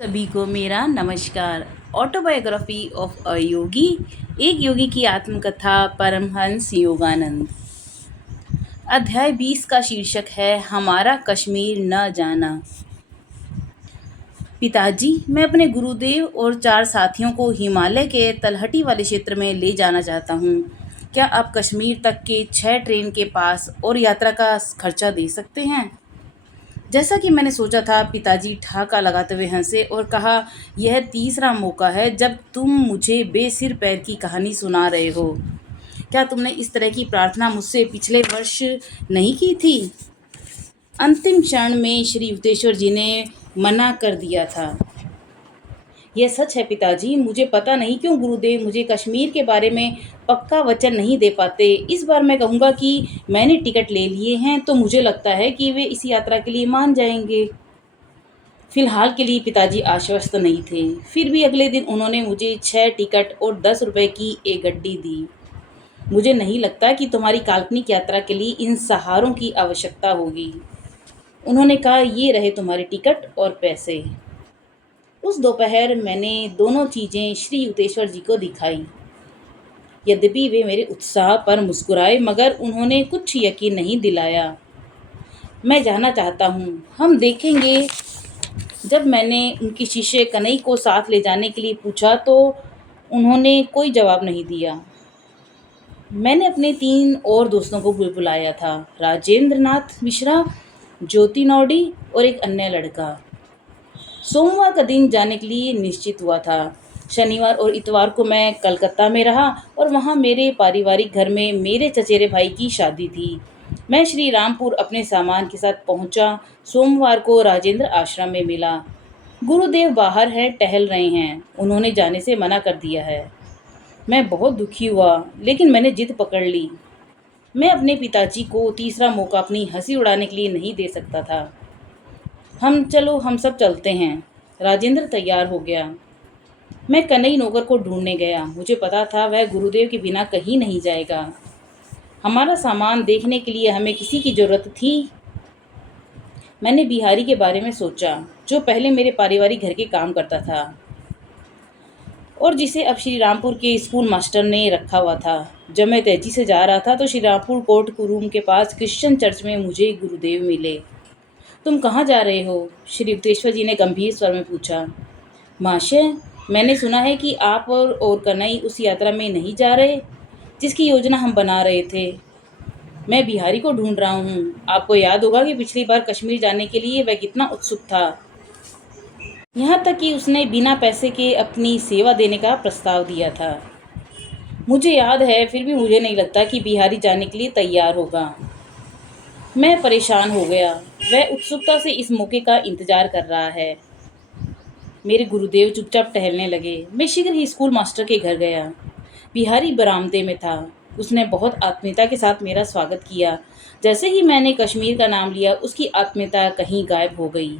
सभी को मेरा नमस्कार। ऑटोबायोग्राफी ऑफ अ योगी, एक योगी की आत्मकथा, परमहंस योगानंद। अध्याय 20 का शीर्षक है हमारा कश्मीर न जाना। पिताजी, मैं अपने गुरुदेव और 4 साथियों को हिमालय के तलहटी वाले क्षेत्र में ले जाना चाहता हूँ। क्या आप कश्मीर तक के 6 ट्रेन के पास और यात्रा का खर्चा दे सकते हैं? जैसा कि मैंने सोचा था, पिताजी ठहाका लगाते हुए हंसे और कहा, यह तीसरा मौका है जब तुम मुझे बेसिर पैर की कहानी सुना रहे हो। क्या तुमने इस तरह की प्रार्थना मुझसे पिछले वर्ष नहीं की थी? अंतिम क्षण में श्री युक्तेश्वर जी ने मना कर दिया था। यह सच है पिताजी, मुझे पता नहीं क्यों गुरुदेव मुझे कश्मीर के बारे में पक्का वचन नहीं दे पाते। इस बार मैं कहूँगा कि मैंने टिकट ले लिए हैं तो मुझे लगता है कि वे इस यात्रा के लिए मान जाएंगे। फिलहाल के लिए पिताजी आश्वस्त नहीं थे। फिर भी अगले दिन उन्होंने मुझे 6 टिकट और 10 रुपए की एक गड्डी दी। मुझे नहीं लगता कि तुम्हारी काल्पनिक यात्रा के लिए इन सहारों की आवश्यकता होगी। उन्होंने कहा, ये रहे तुम्हारे टिकट और पैसे। उस दोपहर मैंने दोनों चीज़ें श्री युक्तेश्वर जी को दिखाई। यद्यपि वे मेरे उत्साह पर मुस्कुराए, मगर उन्होंने कुछ यकीन नहीं दिलाया। मैं जाना चाहता हूँ, हम देखेंगे। जब मैंने उनकी शिष्य कनई को साथ ले जाने के लिए पूछा तो उन्होंने कोई जवाब नहीं दिया। मैंने अपने 3 और दोस्तों को बुलाया था, राजेंद्र नाथ मिश्रा, ज्योति नौडी और एक अन्य लड़का। सोमवार का दिन जाने के लिए निश्चित हुआ था। शनिवार और इतवार को मैं कलकत्ता में रहा और वहाँ मेरे पारिवारिक घर में मेरे चचेरे भाई की शादी थी। मैं श्री रामपुर अपने सामान के साथ पहुँचा। सोमवार को राजेंद्र आश्रम में मिला। गुरुदेव बाहर हैं, टहल रहे हैं। उन्होंने जाने से मना कर दिया है। मैं बहुत दुखी हुआ, लेकिन मैंने जिद पकड़ ली। मैं अपने पिताजी को तीसरा मौका अपनी हंसी उड़ाने के लिए नहीं दे सकता था। हम सब चलते हैं। राजेंद्र तैयार हो गया। मैं कन्हई नौकर को ढूंढने गया। मुझे पता था वह गुरुदेव के बिना कहीं नहीं जाएगा। हमारा सामान देखने के लिए हमें किसी की ज़रूरत थी। मैंने बिहारी के बारे में सोचा, जो पहले मेरे पारिवारिक घर के काम करता था और जिसे अब श्री रामपुर के स्कूल मास्टर ने रखा हुआ था। जब मैं तेजी से जा रहा था तो श्री रामपुर कोर्ट रूम के पास क्रिश्चियन चर्च में मुझे गुरुदेव मिले। तुम कहाँ जा रहे हो? श्री युक्तेश्वर जी ने गंभीर स्वर में पूछा। महाशय, मैंने सुना है कि आप और कन्हई उस यात्रा में नहीं जा रहे जिसकी योजना हम बना रहे थे। मैं बिहारी को ढूंढ रहा हूँ। आपको याद होगा कि पिछली बार कश्मीर जाने के लिए वह कितना उत्सुक था। यहाँ तक कि उसने बिना पैसे के अपनी सेवा देने का प्रस्ताव दिया था। मुझे याद है, फिर भी मुझे नहीं लगता कि बिहारी जाने के लिए तैयार होगा। मैं परेशान हो गया। वह उत्सुकता से इस मौके का इंतजार कर रहा है। मेरे गुरुदेव चुपचाप टहलने लगे। मैं शीघ्र ही स्कूल मास्टर के घर गया। बिहारी बरामदे में था। उसने बहुत आत्मीयता के साथ मेरा स्वागत किया। जैसे ही मैंने कश्मीर का नाम लिया, उसकी आत्मीयता कहीं गायब हो गई।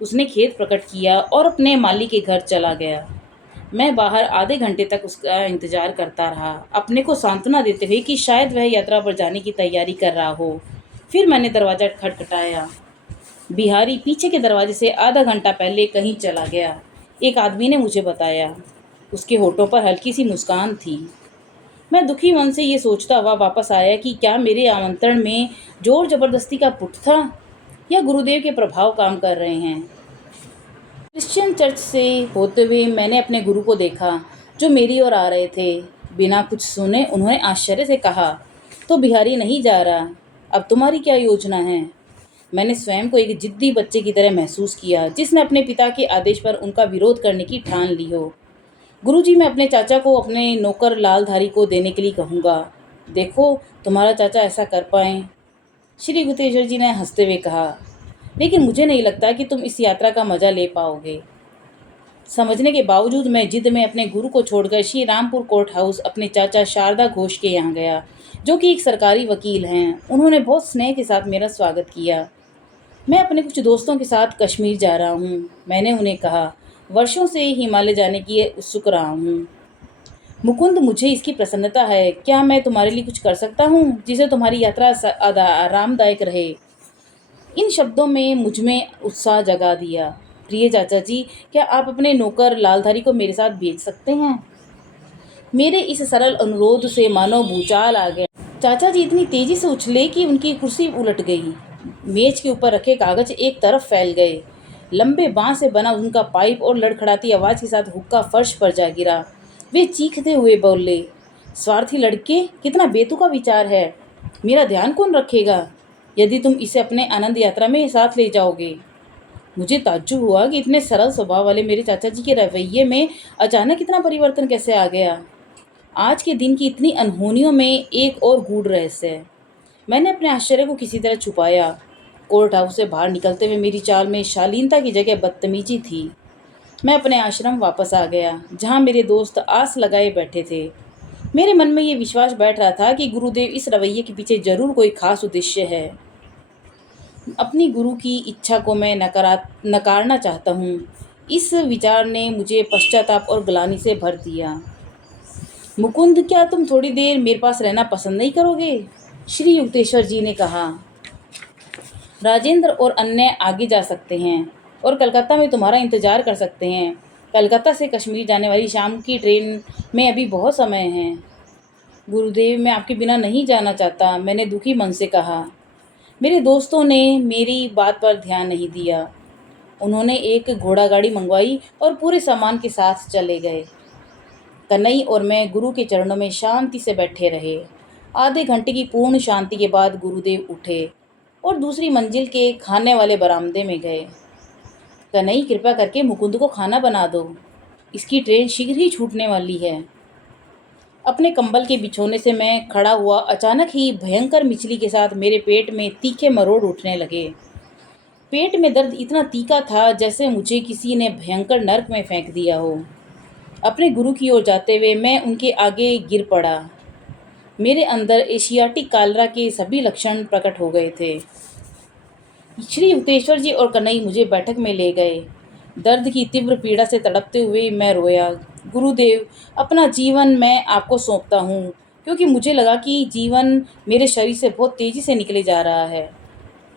उसने खेद प्रकट किया और अपने माली के घर चला गया। मैं बाहर आधे घंटे तक उसका इंतजार करता रहा, अपने को सांत्वना देते हुए कि शायद वह यात्रा पर जाने की तैयारी कर रहा हो। फिर मैंने दरवाज़ा खटखटाया। बिहारी पीछे के दरवाजे से आधा घंटा पहले कहीं चला गया, एक आदमी ने मुझे बताया। उसके होठों पर हल्की सी मुस्कान थी। मैं दुखी मन से ये सोचता हुआ वापस आया कि क्या मेरे आमंत्रण में जोर जबरदस्ती का पुट था या गुरुदेव के प्रभाव काम कर रहे हैं। क्रिश्चियन चर्च से होते हुए मैंने अपने गुरु को देखा, जो मेरी ओर आ रहे थे। बिना कुछ सुने उन्होंने आश्चर्य से कहा, तो बिहारी नहीं जा रहा, अब तुम्हारी क्या योजना है? मैंने स्वयं को एक जिद्दी बच्चे की तरह महसूस किया, जिसने अपने पिता के आदेश पर उनका विरोध करने की ठान ली हो। गुरुजी, मैं अपने चाचा को अपने नौकर लालधारी को देने के लिए कहूँगा। देखो, तुम्हारा चाचा ऐसा कर पाए। श्री गुतेश्वर जी ने हंसते हुए कहा, लेकिन मुझे नहीं लगता कि तुम इस यात्रा का मजा ले पाओगे। समझने के बावजूद मैं जिद में अपने गुरु को छोड़कर श्री रामपुर कोर्ट हाउस अपने चाचा शारदा घोष के यहाँ गया, जो कि एक सरकारी वकील हैं। उन्होंने बहुत स्नेह के साथ मेरा स्वागत किया। मैं अपने कुछ दोस्तों के साथ कश्मीर जा रहा हूँ, मैंने उन्हें कहा। वर्षों से हिमालय जाने की उत्सुक रहा हूँ। मुकुंद, मुझे इसकी प्रसन्नता है। क्या मैं तुम्हारे लिए कुछ कर सकता हूँ जिससे तुम्हारी यात्रा आरामदायक रहे? इन शब्दों में मुझ में उत्साह जगा दिया। प्रिय चाचा जी, क्या आप अपने नौकर लालधारी को मेरे साथ भेज सकते हैं? मेरे इस सरल अनुरोध से मानो भूचाल आ गया। चाचा जी इतनी तेजी से उछले कि उनकी कुर्सी उलट गई। मेज के ऊपर रखे कागज एक तरफ फैल गए। लंबे बांस से बना उनका पाइप और लड़खड़ाती आवाज के साथ हुक्का फर्श पर जा गिरा। वे चीखते हुए बोले, स्वार्थी लड़के, कितना बेतुका विचार है। मेरा ध्यान कौन रखेगा यदि तुम इसे अपने आनंद यात्रा में साथ ले जाओगे? मुझे ताज्जुब हुआ कि इतने सरल स्वभाव वाले मेरे चाचा जी के रवैये में अचानक इतना परिवर्तन कैसे आ गया। आज के दिन की इतनी अनहोनियों में एक और गूढ़ रहस्य है। मैंने अपने आश्चर्य को किसी तरह छुपाया। कोर्ट हाउस से बाहर निकलते हुए मेरी चाल में शालीनता की जगह बदतमीजी थी। मैं अपने आश्रम वापस आ गया, जहाँ मेरे दोस्त आस लगाए बैठे थे। मेरे मन में ये विश्वास बैठ रहा था कि गुरुदेव इस रवैये के पीछे जरूर कोई खास उद्देश्य है। अपनी गुरु की इच्छा को मैं नकारना चाहता हूँ। इस विचार ने मुझे पश्चाताप और ग्लानि से भर दिया। मुकुंद, क्या तुम थोड़ी देर मेरे पास रहना पसंद नहीं करोगे? श्री युक्तेश्वर जी ने कहा। राजेंद्र और अन्य आगे जा सकते हैं और कलकत्ता में तुम्हारा इंतजार कर सकते हैं। कलकत्ता से कश्मीर जाने वाली शाम की ट्रेन में अभी बहुत समय है। गुरुदेव, मैं आपके बिना नहीं जाना चाहता, मैंने दुखी मन से कहा। मेरे दोस्तों ने मेरी बात पर ध्यान नहीं दिया। उन्होंने एक घोड़ा गाड़ी मंगवाई और पूरे सामान के साथ चले गए। कन्हई और मैं गुरु के चरणों में शांति से बैठे रहे। आधे घंटे की पूर्ण शांति के बाद गुरुदेव उठे और दूसरी मंजिल के खाने वाले बरामदे में गए। कन्हई, कृपा करके मुकुंद को खाना बना दो, इसकी ट्रेन शीघ्र ही छूटने वाली है। अपने कंबल के बिछोने से मैं खड़ा हुआ, अचानक ही भयंकर मिचली के साथ मेरे पेट में तीखे मरोड़ उठने लगे। पेट में दर्द इतना तीखा था जैसे मुझे किसी ने भयंकर नर्क में फेंक दिया हो। अपने गुरु की ओर जाते हुए मैं उनके आगे गिर पड़ा। मेरे अंदर एशियाटिक कालरा के सभी लक्षण प्रकट हो गए थे। श्री युक्तेश्वर जी और कन्हई मुझे बैठक में ले गए। दर्द की तीव्र पीड़ा से तड़पते हुए मैं रोया, गुरुदेव, अपना जीवन मैं आपको सौंपता हूँ, क्योंकि मुझे लगा कि जीवन मेरे शरीर से बहुत तेजी से निकले जा रहा है।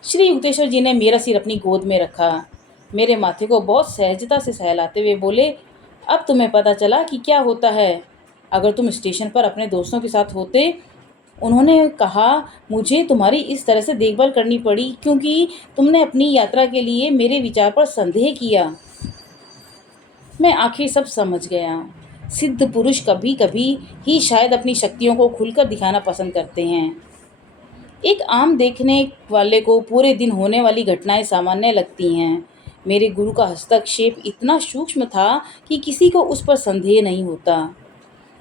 श्री युक्तेश्वर जी ने मेरा सिर अपनी गोद में रखा, मेरे माथे को बहुत सहजता से सहलाते हुए बोले, अब तुम्हें पता चला कि क्या होता है अगर तुम स्टेशन पर अपने दोस्तों के साथ होते। उन्होंने कहा, मुझे तुम्हारी इस तरह से देखभाल करनी पड़ी क्योंकि तुमने अपनी यात्रा के लिए मेरे विचार पर संदेह किया। मैं आखिर सब समझ गया। सिद्ध पुरुष कभी कभी ही शायद अपनी शक्तियों को खुलकर दिखाना पसंद करते हैं। एक आम देखने वाले को पूरे दिन होने वाली घटनाएं सामान्य लगती हैं। मेरे गुरु का हस्तक्षेप इतना सूक्ष्म था कि किसी को उस पर संदेह नहीं होता।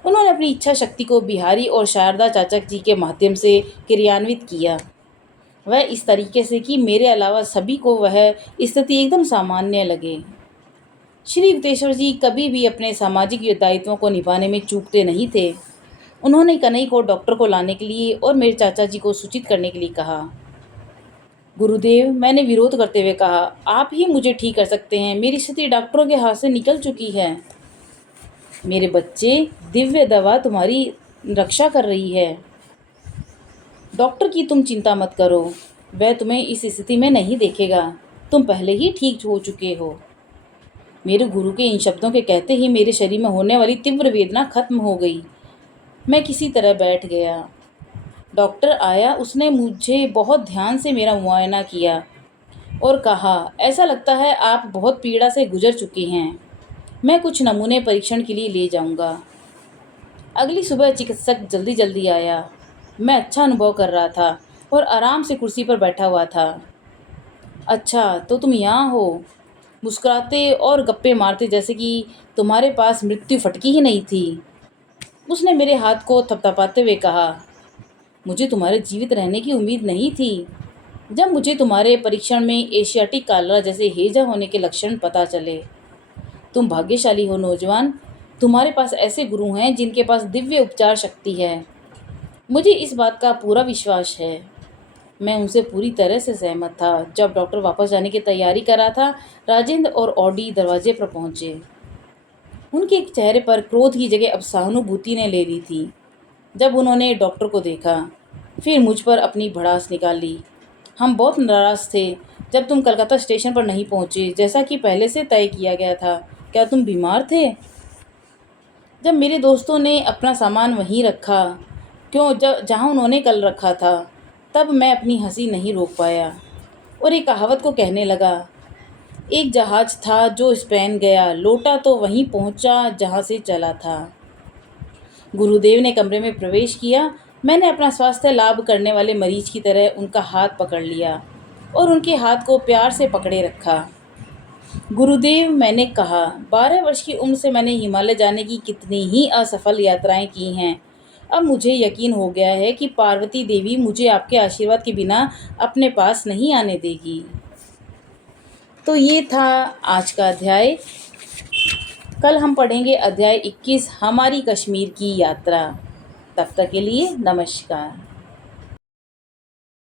उन्होंने अपनी इच्छा शक्ति को बिहारी और शारदा चाचक जी के माध्यम से क्रियान्वित किया। वह इस तरीके से कि मेरे अलावा सभी को वह स्थिति एकदम सामान्य लगे। श्री युक्तेश्वर जी कभी भी अपने सामाजिक दायित्वों को निभाने में चूकते नहीं थे। उन्होंने कन्हई को डॉक्टर को लाने के लिए और मेरे चाचा जी को सूचित करने के लिए कहा। गुरुदेव, मैंने विरोध करते हुए कहा, आप ही मुझे ठीक कर सकते हैं, मेरी स्थिति डॉक्टरों के हाथ से निकल चुकी है। मेरे बच्चे, दिव्य दवा तुम्हारी रक्षा कर रही है। डॉक्टर की तुम चिंता मत करो, वह तुम्हें इस स्थिति में नहीं देखेगा, तुम पहले ही ठीक हो चुके हो। मेरे गुरु के इन शब्दों के कहते ही मेरे शरीर में होने वाली तीव्र वेदना खत्म हो गई। मैं किसी तरह बैठ गया। डॉक्टर आया, उसने मुझे बहुत ध्यान से मेरा मुआयना किया और कहा, ऐसा लगता है आप बहुत पीड़ा से गुजर चुके हैं, मैं कुछ नमूने परीक्षण के लिए ले जाऊंगा। अगली सुबह चिकित्सक जल्दी जल्दी आया। मैं अच्छा अनुभव कर रहा था और आराम से कुर्सी पर बैठा हुआ था। अच्छा, तो तुम यहाँ हो, मुस्कुराते और गप्पे मारते जैसे कि तुम्हारे पास मृत्यु फटकी ही नहीं थी। उसने मेरे हाथ को थपथपाते हुए कहा, मुझे तुम्हारे जीवित रहने की उम्मीद नहीं थी। जब मुझे तुम्हारे परीक्षण में एशियाटिक कालरा जैसे हैजा होने के लक्षण पता चले। तुम भाग्यशाली हो नौजवान, तुम्हारे पास ऐसे गुरु हैं जिनके पास दिव्य उपचार शक्ति है। मुझे इस बात का पूरा विश्वास है। मैं उनसे पूरी तरह से सहमत था। जब डॉक्टर वापस जाने की तैयारी कर रहा था, राजेंद्र और ऑडी दरवाजे पर पहुंचे। उनके एक चेहरे पर क्रोध की जगह अब सहानुभूति ने ले ली थी। जब उन्होंने डॉक्टर को देखा, फिर मुझ पर अपनी भड़ास निकाली। हम बहुत नाराज थे। जब तुम कलकत्ता स्टेशन पर नहीं पहुँचे जैसा कि पहले से तय किया गया था? क्या तुम बीमार थे? जब मेरे दोस्तों ने अपना सामान वहीं रखा, क्यों जहाँ उन्होंने कल रखा था, तब मैं अपनी हंसी नहीं रोक पाया और एक कहावत को कहने लगा, एक जहाज था जो स्पेन गया, लौटा तो वहीं पहुंचा जहाँ से चला था। गुरुदेव ने कमरे में प्रवेश किया। मैंने अपना स्वास्थ्य लाभ करने वाले मरीज की तरह उनका हाथ पकड़ लिया और उनके हाथ को प्यार से पकड़े रखा। गुरुदेव, मैंने कहा, 12 वर्ष की उम्र से मैंने हिमालय जाने की कितनी ही असफल यात्राएं की हैं। अब मुझे यकीन हो गया है कि पार्वती देवी मुझे आपके आशीर्वाद के बिना अपने पास नहीं आने देगी। तो ये था आज का अध्याय। कल हम पढ़ेंगे अध्याय 21, हमारी कश्मीर की यात्रा। तब तक के लिए नमस्कार।